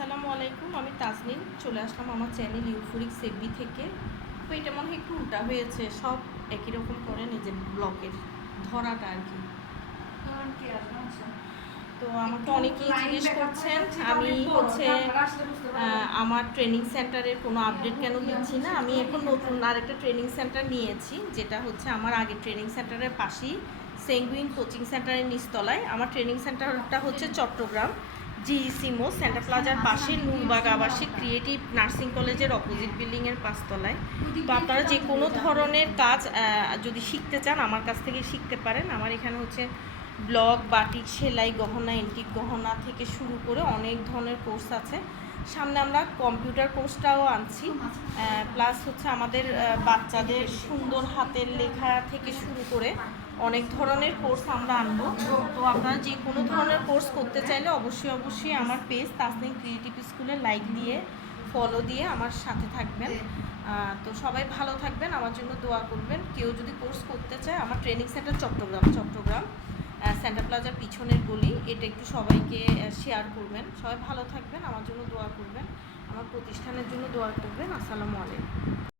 আসসালামু আলাইকুম আমি তাজনিন চলে আসলাম আমার চ্যানেল ইউফোরিক সেবি থেকে। তো এটা মনে হয় একটু উল্টা হয়েছে সব একই রকম করে নিজের ব্লকের ধরাটা আর কি। তো আমাকে অনেকেই জিজ্ঞেস করছেন আমি হচ্ছে আমার ট্রেনিং সেন্টারের কোনো আপডেট কেন দিচ্ছি না। আমি এখন নতুন আরেকটা ট্রেনিং সেন্টার নিয়েছি যেটা হচ্ছে আমার আগের ট্রেনিং সেন্টারের পাশেই সেঙ্গুইন কোচিং সেন্টারের নিচতলায়। আমার ট্রেনিং সেন্টারটা হচ্ছে চট্টগ্রাম। জিইসিমো সেন্টার প্লাজার পাশে নুরবাগ আবাসিক ক্রিয়েটিভ নার্সিং কলেজের অপোজিট বিল্ডিংয়ের পাঁচতলায়। তো আপনারা যে কোনো ধরনের কাজ যদি শিখতে চান, আমার কাছ থেকে শিখতে পারেন। আমার এখানে হচ্ছে ব্লক, বাটিক, সেলাই, গহনা, এন্টিক গহনা থেকে শুরু করে অনেক ধরনের কোর্স আছে। সামনে আমরা কম্পিউটার কোর্সটাও আনছি। প্লাস হচ্ছে আমাদের বাচ্চাদের সুন্দর হাতের লেখা থেকে শুরু করে অনেক ধরনের কোর্স আমরা আনব। তো আপনারা যে কোনো ধরনের কোর্স করতে চাইলে অবশ্যই অবশ্যই আমার পেজ তাসনিম ক্রিয়েটিভ স্কুলে লাইক দিয়ে ফলো দিয়ে আমার সাথে থাকবেন। তো সবাই ভালো থাকবেন, আমার জন্য দোয়া করবেন। কেউ যদি কোর্স করতে চায়, আমার training centre Chittagong Chittagong centre প্লাজার পিছনের গলি। এটা একটু সবাইকে শেয়ার করবেন। সবাই ভালো থাকবেন, আমার জন্য দোয়া করবেন। আমার প্রতিষ্ঠানের জন্য দোয়া করবেন। আসসালামু আলাইকুম।